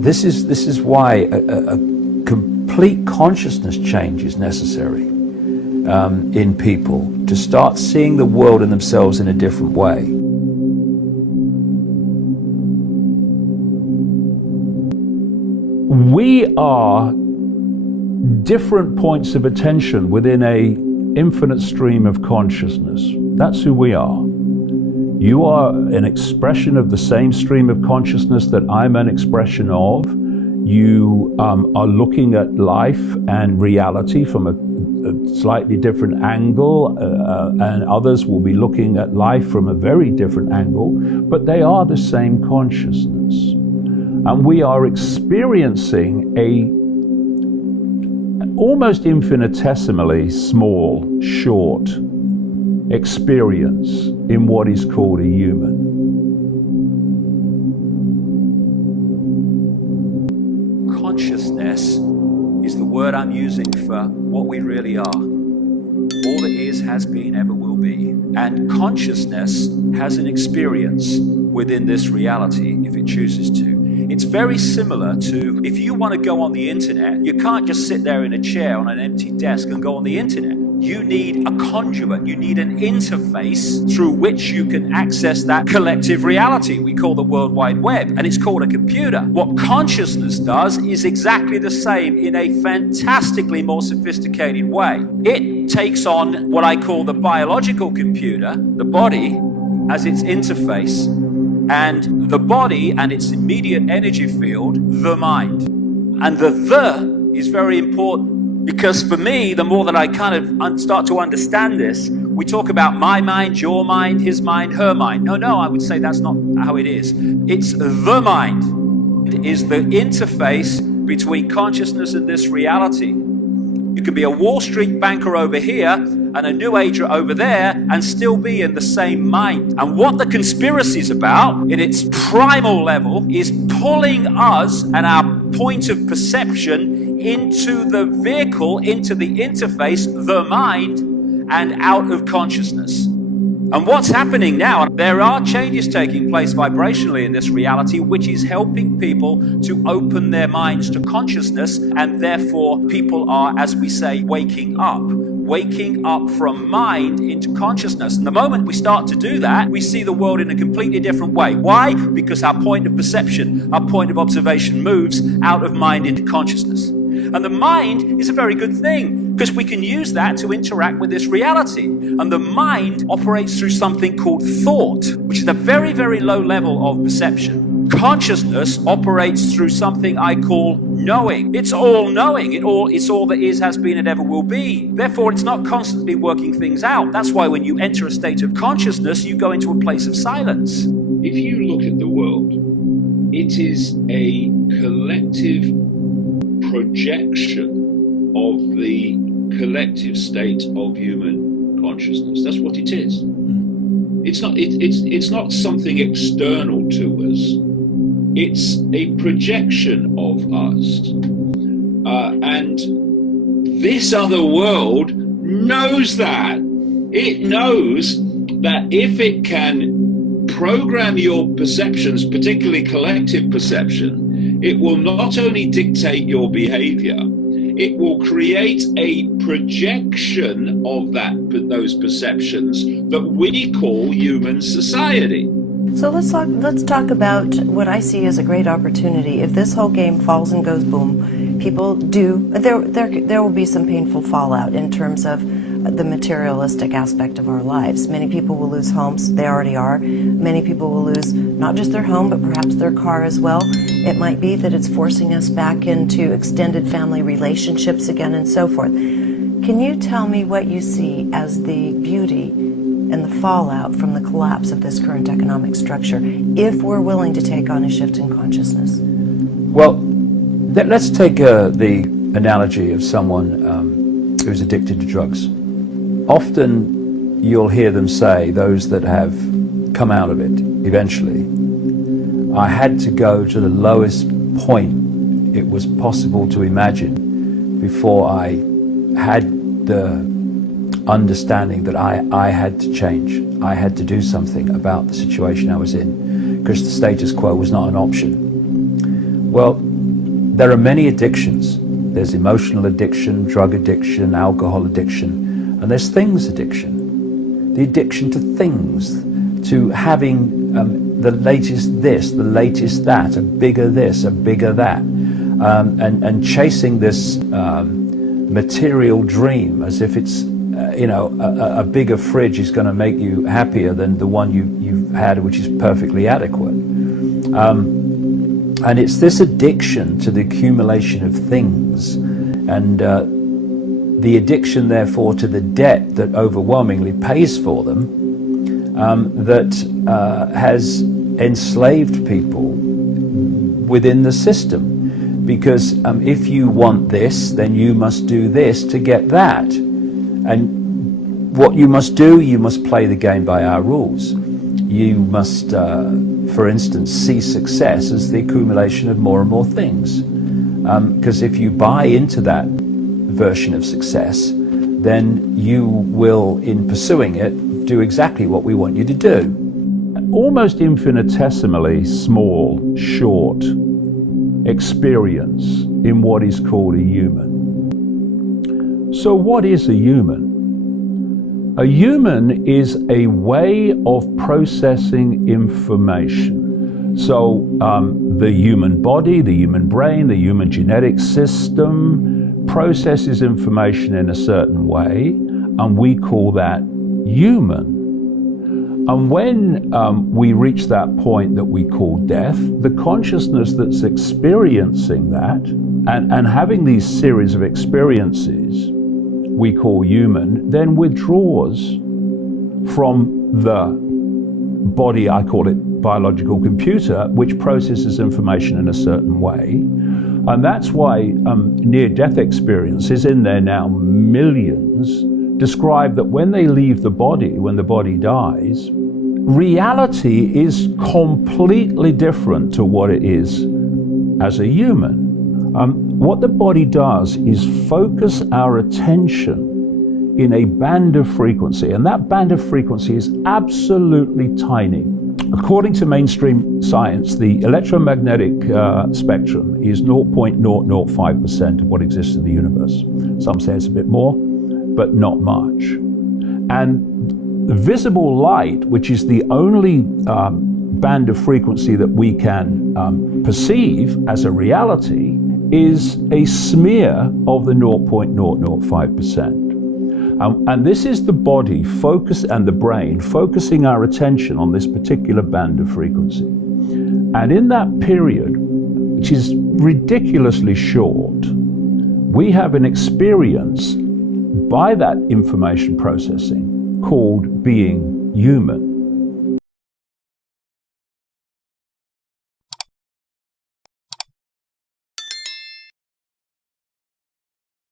this is why a complete consciousness change is necessary in people to start seeing the world and themselves in a different way. We are different points of attention within a infinite stream of consciousness. That's who we are. You are an expression of the same stream of consciousness that I'm an expression of. You are looking at life and reality from a slightly different angle, and others will be looking at life from a very different angle, but they are the same consciousness. And we are experiencing a almost infinitesimally small, short experience in what is called a human. Consciousness is the word I'm using for what we really are. All that is, has been, ever will be. And consciousness has an experience within this reality if it chooses to. It's very similar to if you want to go on the internet, you can't just sit there in a chair on an empty desk and go on the internet. You need a conduit, you need an interface through which you can access that collective reality we call the World Wide Web, and it's called a computer. What consciousness does is exactly the same in a fantastically more sophisticated way. It takes on what I call the biological computer, the body, as its interface, and the body and its immediate energy field, the mind. And the is very important, because for me, the more that I kind of start to understand this, we talk about my mind, your mind, his mind, her mind. No, I would say that's not how it is. It's the mind. It is the interface between consciousness and this reality. You can be a Wall Street banker over here and a New Ager over there and still be in the same mind. And what the conspiracy is about, in its primal level, is pulling us and our point of perception into the vehicle, into the interface, the mind, and out of consciousness. And what's happening now, there are changes taking place vibrationally in this reality, which is helping people to open their minds to consciousness, and therefore people are, as we say, waking up from mind into consciousness. And the moment we start to do that, we see the world in a completely different way. Why? Because our point of perception, our point of observation moves out of mind into consciousness. And the mind is a very good thing, because we can use that to interact with this reality. And the mind operates through something called thought, which is a very, very low level of perception. Consciousness operates through something I call knowing. It's all knowing. It's all that is, has been, and ever will be. Therefore, it's not constantly working things out. That's why when you enter a state of consciousness, you go into a place of silence. If you look at the world, it is a collective projection of the collective state of human consciousness. That's what it is. It's not something external to us. It's a projection of us. And this other world knows that. It knows that if it can program your perceptions, particularly collective perception, it will not only dictate your behavior, it will create a projection of those perceptions that we call human society. So let's talk about what I see as a great opportunity. If this whole game falls and goes boom, people there will be some painful fallout in terms of the materialistic aspect of our lives. Many people will lose homes. They already are. Many people will lose not just their home, but perhaps their car as well. It might be that it's forcing us back into extended family relationships again and so forth. Can you tell me what you see as the beauty and the fallout from the collapse of this current economic structure, if we're willing to take on a shift in consciousness? Well, let's take the analogy of someone who's addicted to drugs. Often you'll hear them say, those that have come out of it eventually, I had to go to the lowest point it was possible to imagine before I had the understanding that I had to change. I had to do something about the situation I was in, because the status quo was not an option. Well, There are many addictions. There's emotional addiction, drug addiction, alcohol addiction, and there's things addiction. The addiction to things, to having the latest this, the latest that, a bigger this, a bigger that, and chasing this material dream as if it's, a bigger fridge is going to make you happier than the one you've had, which is perfectly adequate. And it's this addiction to the accumulation of things, and the addiction, therefore, to the debt that overwhelmingly pays for them, that has enslaved people within the system. Because if you want this, then you must do this to get that. And what you must do, you must play the game by our rules. You must, for instance, see success as the accumulation of more and more things. Because if you buy into that version of success, then you will, in pursuing it, do exactly what we want you to do. Almost infinitesimally small, short experience in what is called a human. So what is a human? A human is a way of processing information. So the human body, the human brain, the human genetic system processes information in a certain way, and we call that human. And when we reach that point that we call death, the consciousness that's experiencing that and having these series of experiences we call human, then withdraws from the body, I call it biological computer, which processes information in a certain way. And that's why near-death experiences, in there now millions, describe that when they leave the body, when the body dies, reality is completely different to what it is as a human. What the body does is focus our attention in a band of frequency, and that band of frequency is absolutely tiny. According to mainstream science, the electromagnetic spectrum is 0.005% of what exists in the universe. Some say it's a bit more, but not much. And visible light, which is the only band of frequency that we can perceive as a reality, is a smear of the 0.005%. And this is the body and the brain focusing our attention on this particular band of frequency. And in that period, which is ridiculously short, we have an experience by that information processing called being human.